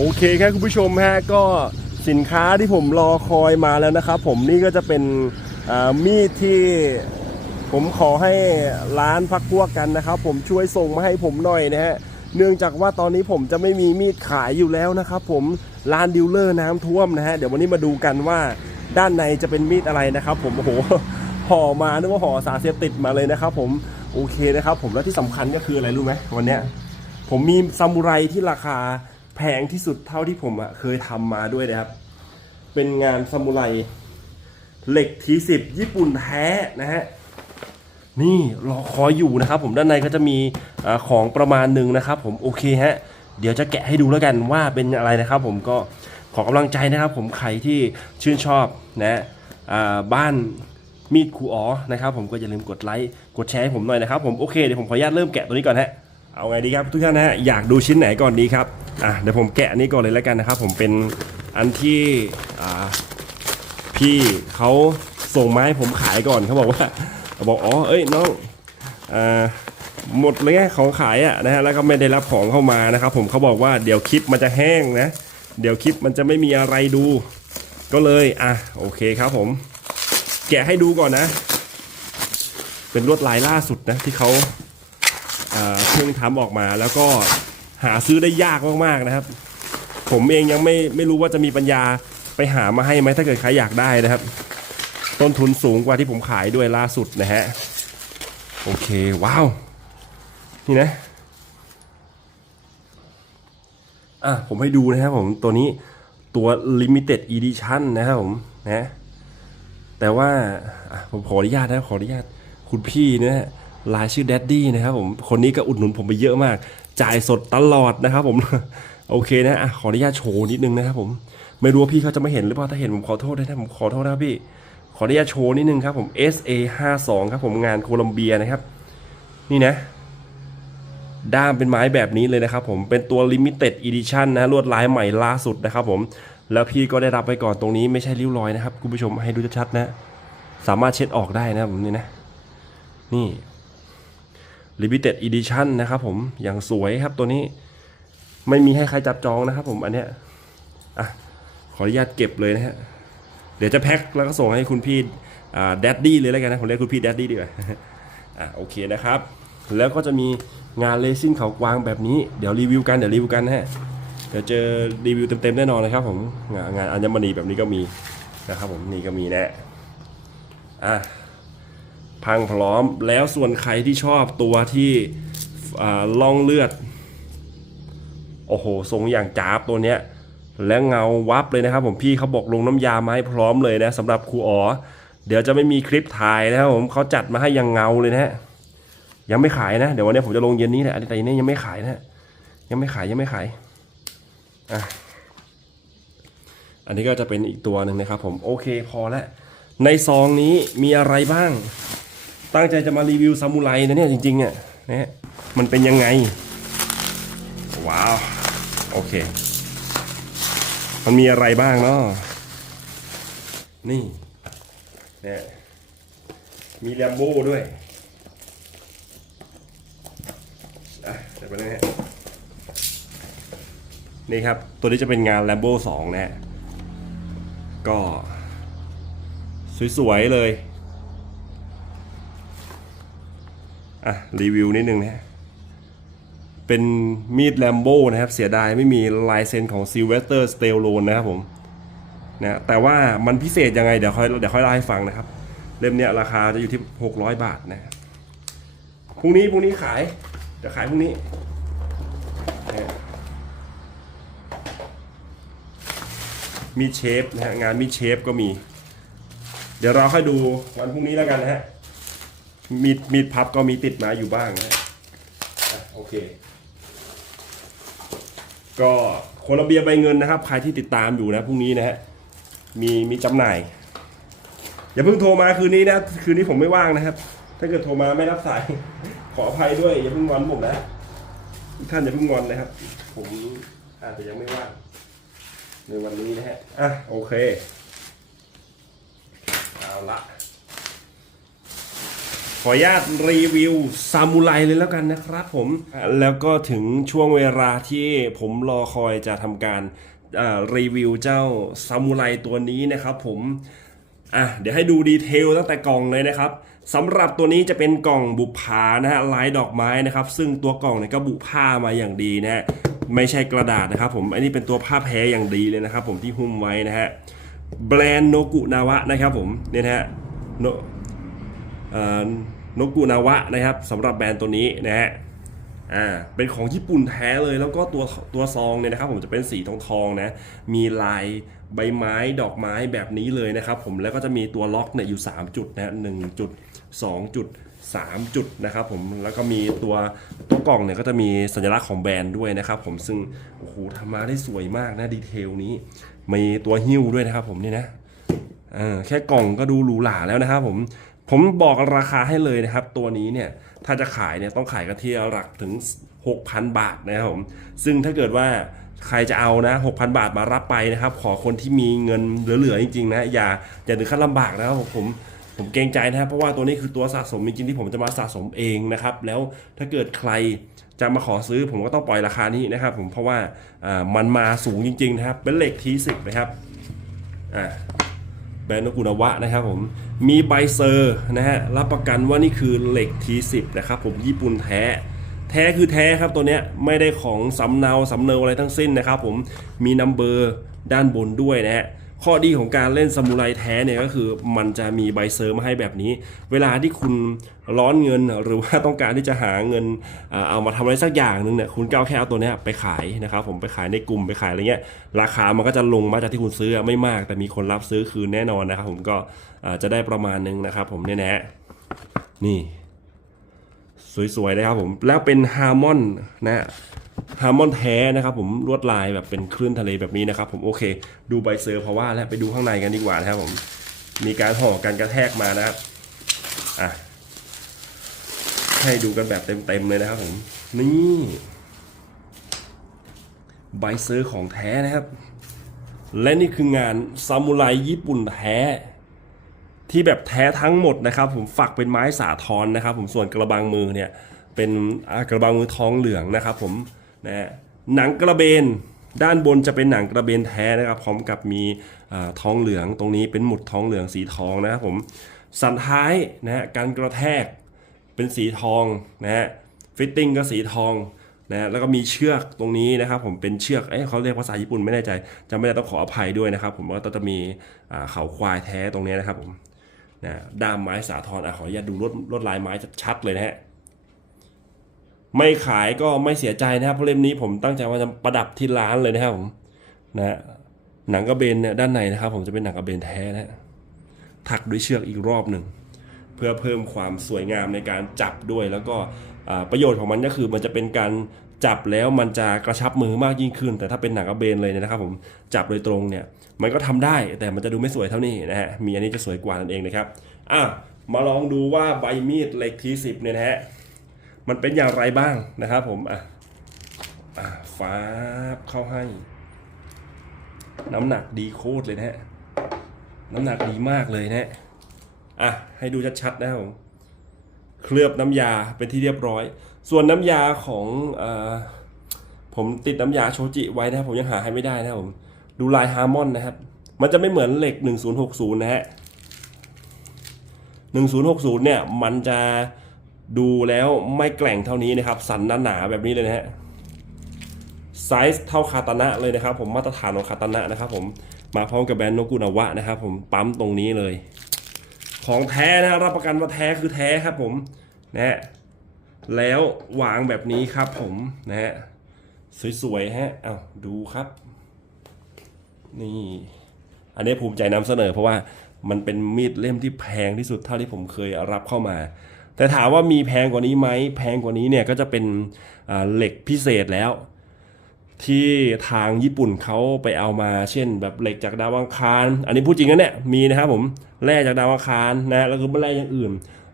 โอเคครับคุณผู้ชมฮะก็สินค้าที่ผมรอคอยมาแล้วนะครับผมนี่ก็จะเป็นมีดที่ผมขอให้ร้านพักพวกกันนะครับ ผมช่วยส่งมาให้ผมหน่อยนะฮะเนื่องจากว่าตอนนี้ผมจะไม่มีมีดขายอยู่แล้วนะครับ ผมร้านดิวเลอร์น้ำท่วมนะฮะเดี๋ยววันนี้มาดูกันว่าด้านในจะเป็นมีดอะไรนะครับ ผมโอ้โหห่อมานึกว่าห่อสารเสพติดมาเลยนะครับ ผมโอเคนะครับ ผมแล้วที่สำคัญก็คืออะไรรู้ไหมวันเนี้ยผมมีซามูไรที่ราคา แพงที่สุดเท่าที่ผมอะเคยทำมาด้วยนะครับ เป็นงานซามูไรเหล็กทีสิบญี่ปุ่นแท้นะฮะนี่รอคอยอยู่นะครับผมด้านในก็จะมีอของประมาณหนึ่งนะครับ ผมโอเคฮะเดี๋ยวจะแกะให้ดูแล้วกันว่าเป็นอะไรนะครับ ผมก็ขอกำลังใจนะครับ ผมใครที่ชื่นชอบนะบ้านมีดครูอ๋อนะครับ ผมก็อย่าลืมกดไลค์กดแชร์ให้ผมหน่อยนะครับ ผมโอเคเดี๋ยวผมขออนุญาตเริ่มแกะตัวนี้ก่อนฮะ เอาไงดีครับทุกท่านนะฮะอยากดูชิ้นไหนก่อนดีครับอะเดี๋ยวผมแกะอันนี้ก่อนเลยแล้วกันนะครับ ผมเป็นอันที่อ่าพี่เขาส่งมาให้ผมขายก่อนเขาบอกว่าบอกอ๋อเอ้ยน้องอ่าหมดเลยไงของขายอะนะฮะแล้วก็ไม่ได้รับของเข้ามานะครับ ผมเขาบอกว่าเดี๋ยวคลิปมันจะแห้งนะ เดี๋ยวคลิปมันจะไม่มีอะไรดู ก็เลยอะโอเคครับผม แกะให้ดูก่อนนะ เป็นลวดลายล่าสุดนะที่เขา เพิ่งทำออกมา แล้วก็หาซื้อได้ยากมากๆนะครับ ผมเองยังไม่ไม่รู้ว่าจะมีปัญญาไปหามาให้ไหมถ้าเกิดใครอยากได้นะครับ ต้นทุนสูงกว่าที่ผมขายด้วยล่าสุดนะฮะโอเคว้าว นี่นะอะผมให้ดูนะครับผมตัวนี้ตัว limited edition นะครับผมนะแต่ว่าผมขออนุญาตนะขออนุญาตคุณพี่นะฮะ ลายชื่อ Daddy นะครับผมคนนี้ก็อุดหนุนผมไปเยอะมาก จ่ายสดตลอดนะครับผมโอเคนะอะขออนุญาตโชว์นิดนึงนะครับผมไม่รู้ว่าพี่เขาจะไม่เห็นหรือเปล่าถ้าเห็นผมขอโทษด้วยนะผมขอโทษนะพี่ ขออนุญาตโชว์นิดนึงครับผม SA 5 2ครับผมงานโคลัมเบียนะครับ นี่นะ ด้ามเป็นไม้แบบนี้เลยนะครับผมเป็นตัว Limited Edition นะลวดลายใหม่ล่าสุดนะครับผมแล้วพี่ก็ได้รับไปก่อนตรงนี้ไม่ใช่ริ้วรอยนะครับคุณผู้ชมให้ดูชัดๆนะ สามารถเช็ดออกได้นะผมนี่นะ นี่ Limited Edition นะครับผมอย่างสวยครับตัวนี้ไม่มีให้ใครจับจองนะครับผมอันเนี้ยอะขออนุญาตเก็บเลยนะฮะเดี๋ยวจะแพ็คแล้วก็ส่งให้คุณพี่อ่า Daddy เลยแล้วกันนะผมเรียกคุณพี่ Daddy ดีกว่าอะโอเคนะครับ แล้วก็จะมีงานเลซิ่งเขากวางแบบนี้เดี๋ยวรีวิวกันเดี๋ยวรีวิวกันนะฮะเดี๋ยวเจอรีวิวเต็มๆแน่นอนนะครับผมงานงานอัญมณีแบบนี้ก็มีนะครับผมนี่ก็มีแน่อะ พังพร้อมแล้วส่วนใครที่ชอบตัวที่ล่องเลือด โอ้โหทรงอย่างจ้าบตัวเนี้ยและเงาวับเลยนะครับ ผมพี่เขาบอกลงน้ำยามาให้พร้อมเลยนะสำหรับครูอ๋อเดี๋ยวจะไม่มีคลิปถ่ายนะครับผมเขาจัดมาให้อยังเงาเลยนะฮะยังไม่ขายนะเดี๋ยววันนี้ผมจะลงเย็นนี้แหละแต่อันนี้ยังไม่ขายนะฮะยังไม่ขายยังไม่ขายอะอันนี้ก็จะเป็นอีกตัวหนึ่งนะครับผมโอเคพอแล้วในซองนี้มีอะไรบ้าง ตั้งใจจะมารีวิวซามูไรนะเนี่ยจริงๆเนี่ยนะฮะมันเป็นยังไง ว้าว โอเค มันมีอะไรบ้างเนาะนี่เนี่ยมีแลมโบ้ด้วยอะเดี๋ยวไปเลยฮะนี่ครับ ตัวนี้จะเป็นงาน Lambo 2นะฮะก็ สวย ๆ เลย อะรีวิวนิดนึงนะฮะเป็นมีด Lambo นะครับ เสียดายไม่มีลายเซ็นของ Sylvester Stallone นะครับผมนะแต่ว่ามันพิเศษยังไง เดี๋ยวค่อยเดี๋ยวค่อยเล่าให้ฟังนะครับ เล่มเนี้ยราคาจะอยู่ที่ 600 บาทนะพรุ่งนี้พรุ่งนี้ขายจะขายพรุ่งนี้นะมีเชฟนะฮะงานมีเชฟก็มี เดี๋ยวเราค่อยดูวันพรุ่งนี้แล้วกันนะฮะ มีดมีดพับก็มีติดมาอยู่บ้างนะฮะอะโอเค ก็โคลัมเบียใบเงินนะครับ ใครที่ติดตามอยู่นะพรุ่งนี้นะฮะมีมีจำหน่าย อย่าเพิ่งโทรมาคืนนี้นะ คืนนี้ผมไม่ว่างนะครับ ถ้าเกิดโทรมาไม่รับสาย ขออภัยด้วย อย่าเพิ่งงอนผมนะทุกท่านอย่าเพิ่งงอนนะครับ ผมอาจจะยังไม่ว่าง ในวันนี้นะฮะอะโอเคเอาละข อออนุญาตรีวิวซามูไรเลยแล้วกันนะครับผม แล้วก็ถึงช่วงเวลาที่ผมรอคอยจะทำการรีวิวเจ้าซามูไรตัวนี้นะครับผมอะเดี๋ยวให้ดูดีเทลตั้งแต่กล่องเลยนะครับสำหรับตัวนี้จะเป็นกล่องบุพานะฮะลายดอกไม้นะครับ ซึ่งตัวกล่องเนี่ยก็บุผ้ามาอย่างดีนะฮะไม่ใช่กระดาษนะครับผมอันนี้เป็นตัวผ้าแพ้อย่างดีเลยนะครับผมที่หุ้มไว้นะฮะแบรนด์โนกุนาวะนะครับผมเนี่ยนะฮะโนเอ่อ นกุนาวะนะครับสำหรับแบรนด์ตัวนี้นะฮะอ่าเป็นของญี่ปุ่นแท้เลยแล้วก็ตัวตัวซองเนี่ยนะครับผมจะเป็นสีทองทองนะมีลายใบไม้ดอกไม้แบบนี้เลยนะครับผมแล้วก็จะมีตัวล็อกเนี่ยอยู่ 3 จุดนะหนึ่งจุดสองจุดสามจุดนะครับผมแล้วก็มีตัวตัวกล่องเนี่ยก็จะมีสัญลักษณ์ของแบรนด์ด้วยนะครับผมซึ่งโอ้โหทำมาได้สวยมากนะดีเทลนี้ มีตัวหิ้วด้วยนะครับผมนี่นะเออแค่กล่องก็ดูหรูหราแล้วนะครับผม ผมบอกราคาให้เลยนะครับ ตัวนี้เนี่ยถ้าจะขายเนี่ยต้องขายกันที่หลักถึง 6,000 บาทนะครับผมซึ่งถ้าเกิดว่าใครจะเอานะ 6,000 บาทมารับไปนะครับ ขอคนที่มีเงินเหลือๆจริงๆนะอย่าอย่าถึงขั้นลำบากนะครับผมผมเกรงใจนะครับเพราะว่าตัวนี้คือตัวสะสมจริงๆที่ผมจะมาสะสมเองนะครับ แล้วถ้าเกิดใครจะมาขอซื้อผมก็ต้องปล่อยราคานี้นะครับ ผมเพราะว่ามันมาสูงจริง ๆ นะครับ เป็นเหล็กทีสิบนะครับอ่าแบรนด์นกุนวะนะครับผม มีใบเซอร์นะฮะรับประกันว่านี่คือเหล็ก T10 นะครับผมญี่ปุ่นแท้ แท้คือแท้ครับตัวเนี้ยไม่ได้ของสำเนาสำเนาอะไรทั้งสิ้นนะครับผมมีนัมเบอร์ด้านบนด้วยนะฮะ ข้อดีของการเล่นซามูไรแท้เนี่ยก็คือมันจะมีใบเซอร์มาให้แบบนี้ เวลาที่คุณร้อนเงินหรือว่าต้องการที่จะหาเงินเอามาทำอะไรสักอย่างหนึ่งเนี่ยคุณก็เอาแค่เอาตัวนี้ไปขายนะครับผมไปขายในกลุ่มไปขายอะไรเงี้ยราคามันก็จะลงมาจากที่คุณซื้อไม่มาก แต่มีคนรับซื้อคืนแน่นอนนะครับผมก็จะได้ประมาณนึงนะครับผมเนี่ยนะนี่ สวยๆนะครับผมแล้วเป็นฮาร์มอนนะ ฮาร์มอนแท้นะครับผมลวดลายแบบเป็นคลื่นทะเลแบบนี้นะครับผมโอเค ดูใบเซอร์เพราะว่าแล้วไปดูข้างในกันดีกว่านะครับผมมีการห่อการกระแทกมานะครับอะให้ดูกันแบบเต็มๆเลยนะครับผมนี่ใบเซอร์ของแท้นะครับ และนี่คืองานซามูไรญี่ปุ่นแท้ ที่แบบแท้ทั้งหมดนะครับ ผมฝักเป็นไม้สาทรนะครับ ผมส่วนกระบังมือเนี่ยเป็นกระบังมือทองเหลืองนะครับ ผม นะหนังกระเบนด้านบนจะเป็นหนังกระเบนแท้นะครับพร้อมกับมีอทองเหลืองตรงนี้เป็นหมุดทองเหลืองสีทองนะครับผมสันท้ายนะฮะการกระแทกเป็นสีทองนะฮะฟิตติ้งก็สีทองนะฮะแล้วก็มีเชือกตรงนี้นะครับผมเป็นเชือกเอ้ยเขาเรียกภาษาญี่ปุ่นไม่แน่ใจจำไม่ได้ต้องขออภัยด้วยนะครับ ผมก็จะมีเขาควายแท้ตรงนี้นะครับผมนะด้ามไม้สาทรอะขออนุญาตดูลวดลวดลายไม้ชัดๆเลยนะฮะ ไม่ขายก็ไม่เสียใจนะครับเพราะเล่มนี้ผมตั้งใจว่าจะประดับที่ร้านเลยนะครับผมนะฮะหนังกระเบนเนี่ยด้านในนะครับ ผมจะเป็นหนังกระเบนแท้นะฮะถักด้วยเชือกอีกรอบหนึ่งเพื่อเพิ่มความสวยงามในการจับด้วย แล้วก็ประโยชน์ของมันก็คือมันจะเป็นการจับแล้วมันจะกระชับมือมากยิ่งขึ้น แต่ถ้าเป็นหนังกระเบนเลยเนี่ยนะครับ ผมจับโดยตรงเนี่ย มันก็ทำได้แต่มันจะดูไม่สวยเท่านี้นะฮะมีอันนี้จะสวยกว่านั่นเองนะครับอะมาลองดูว่าใบมีดเหล็กทีสิบเนี่ยนะฮะ มันเป็นอย่างไรบ้างนะครับผมอะอะฟ้าบเข้าให้ น้ำหนักดีโคตรเลยนะฮะน้ำหนักดีมากเลยนะฮะอะให้ดูชัดๆนะครับผมเคลือบน้ำยาเป็นที่เรียบร้อย ส่วนน้ำยาของออผมติดน้ำยาโชจิไว้นะครับผมยังหาให้ไม่ได้นะครับผมดูลายฮาร์มอนนะครับ มันจะไม่เหมือนเหล็ก 1060 นะฮะ 1060 เนี่ย มันจะ ดูแล้วไม่แกล่งเท่านี้นะครับ สันหนาๆแบบนี้เลยนะฮะไซส์เท่าคาตานะเลยนะครับ ผมมาตรฐานของคาตานะนะครับผมมาพร้อมกับแบรนด์โนกุนาวะนะครับ ผมปั๊มตรงนี้เลย ของแท้นะรับประกันว่าแท้คือแท้ครับผมนะฮะแล้ววางแบบนี้ครับผมนะฮะสวยๆฮะเอาดูครับ นี่ อันนี้ภูมิใจนำเสนอเพราะว่ามันเป็นมีดเล่มที่แพงที่สุดเท่าที่ผมเคยรับเข้ามา แต่ถามว่ามีแพงกว่านี้ไหมแพงกว่านี้เนี่ยก็จะเป็นเหล็กพิเศษแล้ว ที่ทางญี่ปุ่นเขาไปเอามาเช่น แบบเหล็กจากดาวอังคาร อันนี้พูดจริงนะเนี่ยมีนะครับผมแร่จากดาวอังคารนะแล้วก็แร่อย่างอื่น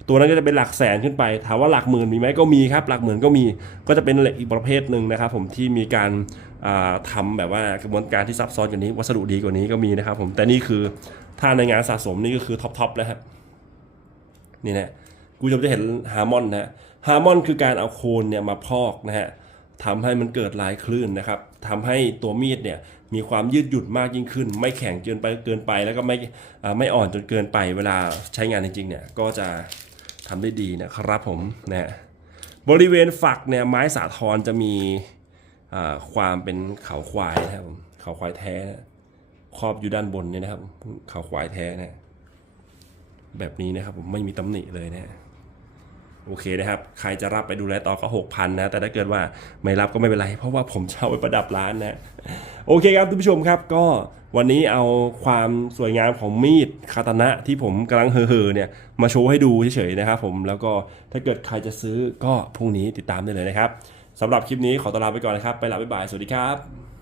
ตัวนั้นก็จะเป็นหลักแสนขึ้นไป ถามว่าหลักหมื่นมีไหมก็มีครับ หลักหมื่นก็มีก็จะเป็นเหล็กอีกประเภทหนึ่งนะครับ ผมที่มีการาทำแบบว่ากระบวนการที่ซับซ้อนกว่านี้ วัสดุดีกว่านี้ก็มีนะครับ ผมแต่นี่คือถ้าในงานสะสมนี่ก็คือท็อปๆแล้วครับนี่นะ คุณผู้ชมจะเห็นฮาร์มอนนะฮะฮาร์มอนคือการเอาโคนเนี่ยมาพอกนะฮะทำให้มันเกิดลายคลื่นนะครับทำให้ตัวมีดเนี่ยมีความยืดหยุ่นมากยิ่งขึ้น ไม่แข็งเกินไปเกินไป แล้วก็ไม่ไม่อ่อนจนเกินไป เวลาใช้งานจริงๆเนี่ยก็จะทำได้ดีนะครับผมนะฮะบริเวณฝักเนี่ยไม้สาทรจะมีความเป็นเขาควายนะครับผมเขาควายแท้นะครอบอยู่ด้านบนเนี่ยนะครับ เขาควายแท้นะแบบนี้นะครับผมไม่มีตำหนิเลยนะฮะ โอเคนะครับ ใครจะรับไปดูแลต่อก็หกพันนะ แต่ถ้าเกิดว่าไม่รับก็ไม่เป็นไร เพราะว่าผมจะเอาไปประดับร้านนะ โอเคครับทุกผู้ชมครับ ก็วันนี้เอาความสวยงามของมีดคาตานะที่ผมกำลังเห่อๆเนี่ย มาโชว์ให้ดูเฉยๆนะครับผม แล้วก็ถ้าเกิดใครจะซื้อก็พรุ่งนี้ติดตามได้เลยนะครับสำหรับคลิปนี้ขอตลาไปก่อนนะครับ ไปลาบ๊ายบาย สวัสดีครับ